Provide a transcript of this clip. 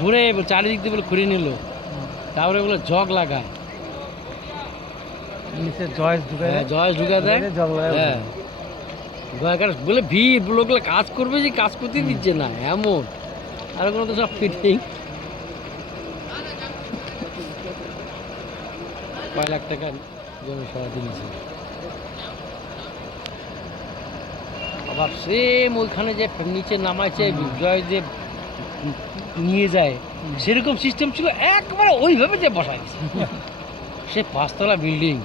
ঘুরে চারিদিক দিয়ে বলে ঘুরে নিল, তারপরে বলে জগ লাগায়, জয়েস ঢুকা দেয়, হ্যাঁ বলে ভিড় লোকগুলো কাজ করবে, যে কাজ করতে দিচ্ছে না এমন, আর কোনো তো সব ফিটিং। 5 লাখ টাকা জমি সারাদিন আছে। আবার সেম ওইখানে যে নিচে নামাইছে জয় যে নিয়ে যায়, সেরকম সিস্টেম ছিল, একবারে ওইভাবে যে বসাই দিছে। সে 5 তলা বিল্ডিং,